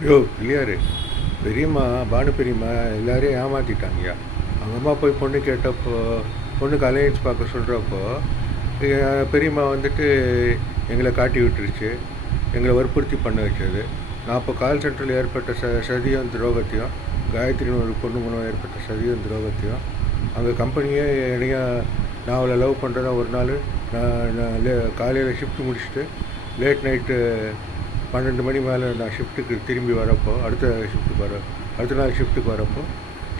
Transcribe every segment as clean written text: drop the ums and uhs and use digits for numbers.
ஐயோ பிள்ளையாரு, பெரியம்மா, பானு பெரியம்மா எல்லாரையும் ஏமாற்றிட்டாங்கய்யா. அவங்க அம்மா போய் பொண்ணு கேட்டப்போ, பொண்ணுக்கு அலையன்ஸ் பார்க்க சொல்கிறப்போ, பெரியம்மா வந்துட்டு எங்களை காட்டி விட்டுருச்சு, எங்களை வற்புறுத்தி பண்ண வச்சது. நான் அப்போ கால் சென்டரில் ஏற்பட்ட சதியும் துரோகத்தையும், காயத்ரின்னு ஒரு பொண்ணு மூலம் ஏற்பட்ட சதியும் துரோகத்தையும், அங்கே கம்பெனியே என்னையா நான் அவளை லவ் பண்ணுறதா ஒரு நாள் நான் காலையில் ஷிஃப்ட் முடிச்சுட்டு லேட் நைட்டு 12 மணி மேலே நான் ஷிஃப்ட்டுக்கு திரும்பி வரப்போ, அடுத்த நாள் ஷிஃப்ட்டுக்கு வரப்போ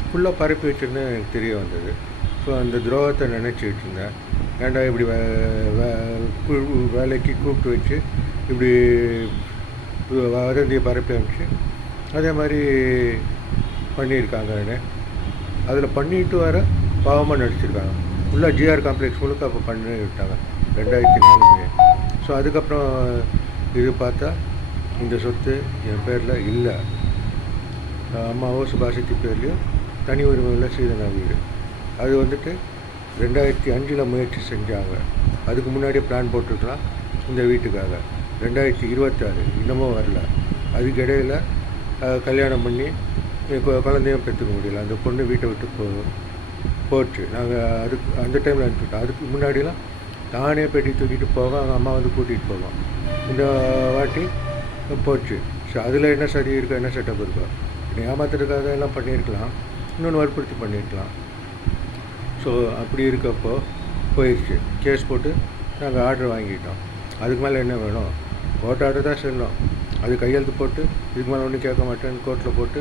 ஃபுல்லாக பரப்பி வச்சுருந்தேன் எனக்கு தெரிய வந்தது. ஸோ அந்த துரோகத்தை நினச்சிக்கிட்டு இருந்தேன். ஏன்டா இப்படி வேலைக்கு கூப்பிட்டு வச்சு இப்படி வதந்தியை பரப்பி அனுப்பிச்சு அதே மாதிரி பண்ணியிருக்காங்கன்னு, அதில் பண்ணிட்டு வர பாவமாக நடிச்சிருக்காங்க. ஃபுல்லாக ஜிஆர் காம்ப்ளெக்ஸ் முழுக்க அப்போ பண்ணி விட்டாங்க 2004. ஸோ அதுக்கப்புறம் இது பார்த்தா இந்த சொத்து என் பேரில் இல்லை, அம்மாவோ சுபாஷித்தி பேர்லேயும் தனி உரிமையில் ஸ்ரீதனா வீடு. அது வந்துட்டு 2005 முயற்சி செஞ்சாங்க. அதுக்கு முன்னாடியே பிளான் போட்டுருக்கலாம் இந்த வீட்டுக்காக. 2026 இன்னமும் வரல. அதுக்கு இடையில் கல்யாணம் பண்ணி குழந்தையும் பெற்றுக்க முடியல. அந்த பொண்ணு வீட்டை விட்டு போச்சு. நாங்கள் அதுக்கு அந்த டைமில் அனுப்பிவிட்டோம். அதுக்கு முன்னாடிலாம் தானே பெட்டி தூக்கிட்டு போவோம், அவங்க அம்மா வந்து கூட்டிகிட்டு போவோம். இந்த வாட்டி போச்சு. ஸோ அதில் என்ன சரி இருக்கோ, என்ன செட்டப் இருக்கோ, ஏமாத்துறதுக்காக எல்லாம் பண்ணியிருக்கலாம், இன்னொன்று வற்புறுத்தி பண்ணியிருக்கலாம். ஸோ அப்படி இருக்கப்போ போயிடுச்சு. கேஸ் போட்டு நாங்கள் ஆர்டர் வாங்கிட்டோம். அதுக்கு மேலே என்ன வேணும்? கோர்ட் ஆர்டர் தான் செல்லணும். அது கையெழுத்து போட்டு இதுக்கு மேலே ஒன்றும் கேட்க மாட்டேன்னு கோர்ட்டில் போட்டு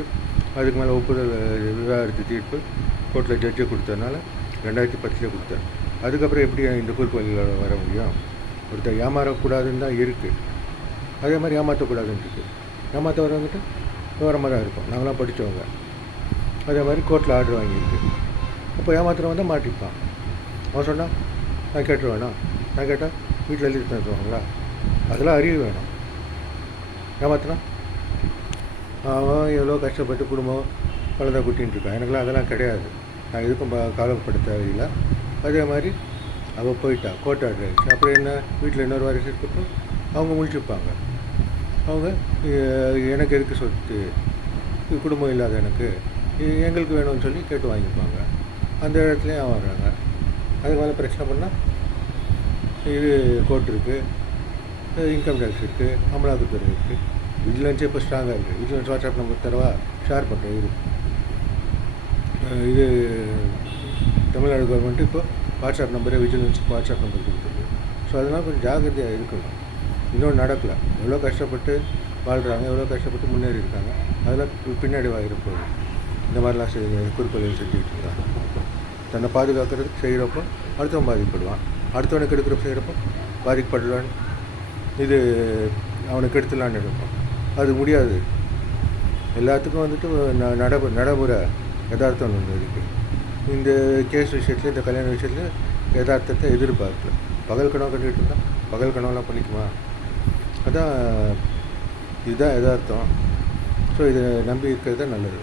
அதுக்கு மேலே ஒப்புதல் விவாகரத்து தீர்ப்பு கோர்ட்டில் ஜட்ஜை கொடுத்ததுனால 2010 கொடுத்தேன். அதுக்கப்புறம் எப்படி இந்த குறுக்கு வழியில் வர முடியும்? ஒருத்தர் ஏமாறக்கூடாதுன்னு தான் இருக்குது, அதே மாதிரி ஏமாற்றக்கூடாதுன்னு இருக்குது. ஏமாற்ற வரவங்கிட்ட விவரமாக தான் இருக்கும். நாங்களாம் படித்தவங்க. அதே மாதிரி கோர்ட்டில் ஆர்டர் வாங்கியிருக்கு. அப்போ ஏமாத்துறவன் தான் மாட்டிப்பான். அவன் சொன்னால் நான் கேட்டுருவேனா? நான் கேட்டால் வீட்டில் எழுதி தந்துடுவாங்களா? அதெல்லாம் அறிவு வேணும். ஏமாத்தினா அவன் எவ்வளோ கஷ்டப்பட்டு குடும்பம் குழந்தை குட்டின்னு இருக்கான். எனக்குலாம் அதெல்லாம் கிடையாது. நான் எதுக்கும் காலப்பட தேவையில்லை. அதே மாதிரி அவள் போயிட்டா, கோர்ட் ஆர்டர் ஆகிடுச்சு. அப்புறம் என்ன, வீட்டில் இன்னொரு வாரிசு இருக்கப்போ அவங்க முழிச்சுப்பாங்க. அவங்க எனக்கு எதுக்கு சொத்து, குடும்பம் இல்லாத எனக்கு, எங்களுக்கு வேணும்னு சொல்லி கேட்டு வாங்கிப்பாங்க. அந்த இடத்துலையும் அவன் வர்றாங்க. அதுக்கு மேலே பிரச்சனை பண்ணால் இது கோர்ட் இருக்குது, இன்கம் டேக்ஸ் இருக்குது, அமலாக்கத்துறை இருக்குது, விஜிலன்ஸே இப்போ ஸ்ட்ராங்காக இருக்குது. விஜிலன்ஸ் வாட்ஸ்அப் நம்பர் தரவா ஷேர் பண்ணுறேன். இது தமிழ்நாடு கவர்மெண்ட்டு இப்போ வாட்ஸ்அப் நம்பரே விஜிலன்ஸுக்கு வாட்ஸ்அப் நம்பர் கொடுத்துருக்கு. ஸோ அதனால் கொஞ்சம் ஜாக்கிரதையாக இருக்கணும். இன்னொன்று நடக்கலை. எவ்வளோ கஷ்டப்பட்டு வாழ்கிறாங்க, எவ்வளோ கஷ்டப்பட்டு முன்னேறி இருக்காங்க, அதெல்லாம் பின்னாடி இருப்போம். இந்த மாதிரிலாம் குறுக்கொலையில் செஞ்சுக்கிட்டு இருக்காங்க. தன்னை பாதுகாக்கிறதுக்கு செய்கிறப்போ அடுத்தவன் பாதிக்கப்படுவான், அடுத்தவனுக்கு எடுக்கிறப்ப செய்கிறப்போ பாதிக்கப்படுவான். இது அவனுக்கு எடுத்துலான்னு எடுப்பான். அது முடியாது. எல்லாத்துக்கும் வந்துட்டு நடைமுறை யதார்த்தம் ஒன்று இருக்குது. இந்த கேஸ் விஷயத்தில், இந்த கல்யாண விஷயத்தில் யதார்த்தத்தை எதிர்பார்க்கல. பகல் கனவு கட்டிகிட்டு இருந்தால் பகல் கனவுலாம் பண்ணிக்குமா? அதான் இதுதான் யதார்த்தம். ஸோ இதை நம்பி இருக்கிறது தான் நல்லது.